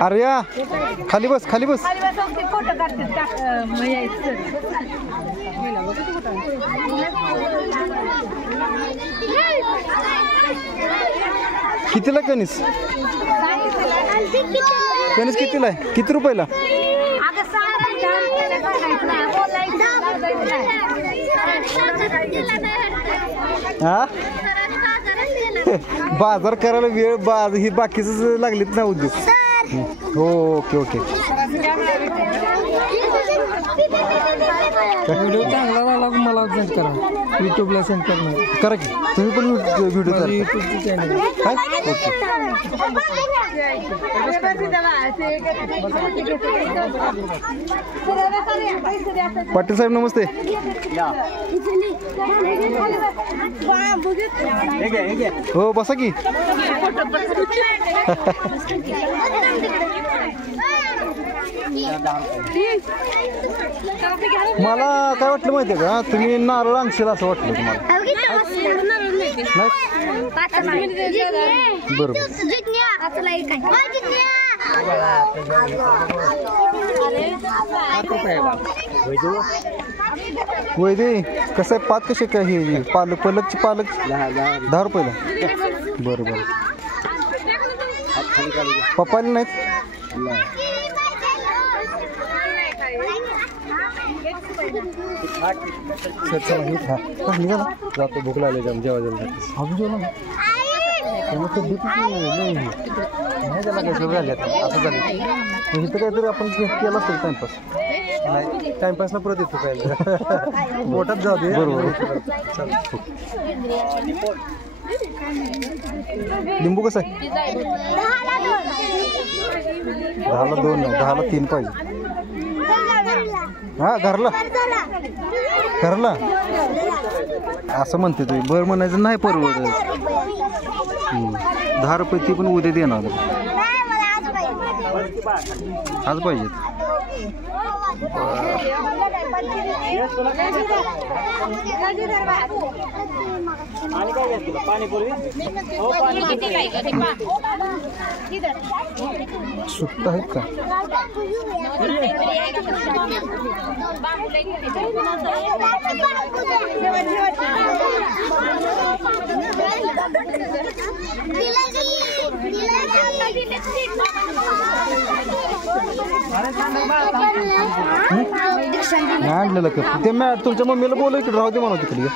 आर्या खाली बस खाली बस. कितीला कणीस? कणीस कितीला आहे? किती रुपयाला? हा बाजार करायला वेळ ही बाकीच लागलीत ना उद्योग. हो ओके ओके. व्हिडिओ चांगला झाला मला सेंड करा, युट्यूबला सेंड करणार करा की तुम्ही पण व्हिडिओ करा युट्यूबची चॅनल. पाटील साहेब नमस्ते. हो बसा की. मला काय वाटलं माहितीये का, तुम्ही नारळ आणशील असं वाटलं तुम्हाला. बरोबर. वैदे कसं आहे पात कसे काय हे पालक पालकची पालक 10 रुपयाला. बरं बरं. पप्पाला नाहीत. निघाला जातो भूक लागली जाम जेव्हा जेव्हा अजून जेवण असं झालं इथं काहीतरी आपण केलं असेल टाइमपास. नाही टाइमपासला परत येतो काय पोटात जाऊ दे. बरोबर. लिंबू कसं आहे? 10ला 2 नाही 10ला 3 पाहिजे. हा घरला घरला असं म्हणते तुम्ही. बरं म्हणायचं नाही परवडत. 10 रुपये ती पण उद्या देणार. आज पाहिजेत. सुट्टा आहेत का? आणलेलं का ते तुमच्या मम्मीला बोलव इकडे राहू दे म्हणा तिकडे.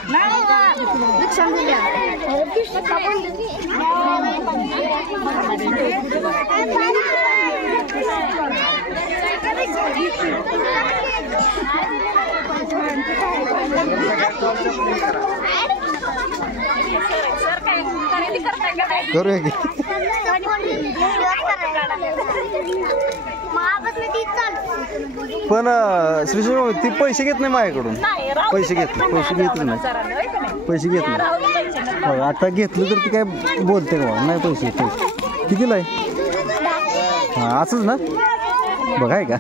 करूया की पण श्रीश्री ती पैसे घेत नाही माझ्याकडून. पैसे घेत नाही पैसे घेत नाही. आता घेतलं तर ती काय बोलते का नाही. पैसे कितीला आहे? हां असंच ना बघाय का.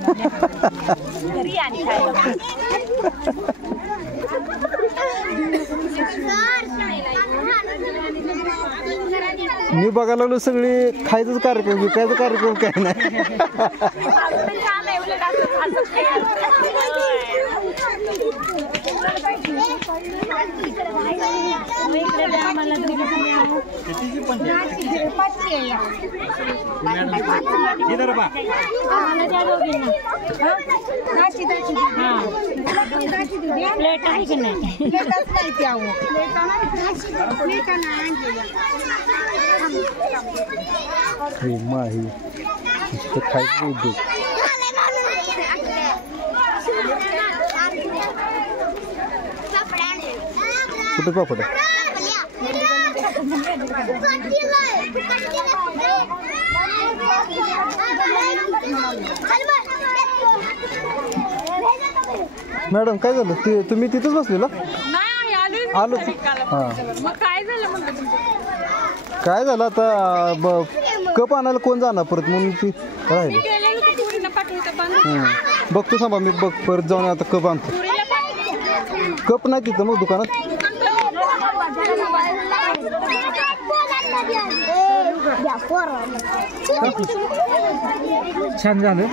मी बघायला लागलो सगळी खायचंच कार्यक्रम विकायचा कार्यक्रम काय नाही. माही खायचं उद्योग कुठे पापड आहे मॅडम काय झालं ते तुम्ही तिथंच बसलेला आलो हां काय झालं आता कप आणायला कोण जाणार परत म्हणून ती राहिली बघतो थांबा मी बघ परत जाऊन आता कप आणतो कप नाही तिथं मग दुकानात छान झालं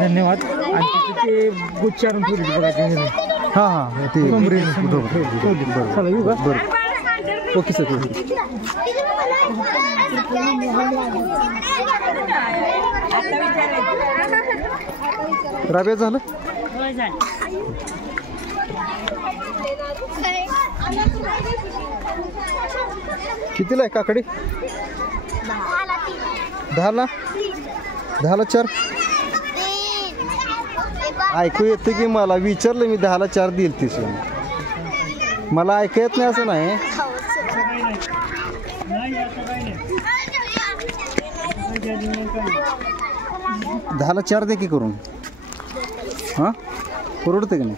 धन्यवाद आणि ते गुच्छ आणून ठेवली बघायचं हां हां ते चला येऊ का बरं ओके सर राब्या झालं कितीला आहे काकडी 10ला 4 ऐकू येतं की मला विचारलं मी 10ला 4 देईल तीस मला ऐकू येत नाही असं नाही 10ला 4 दे की करून हां परवडते की नाही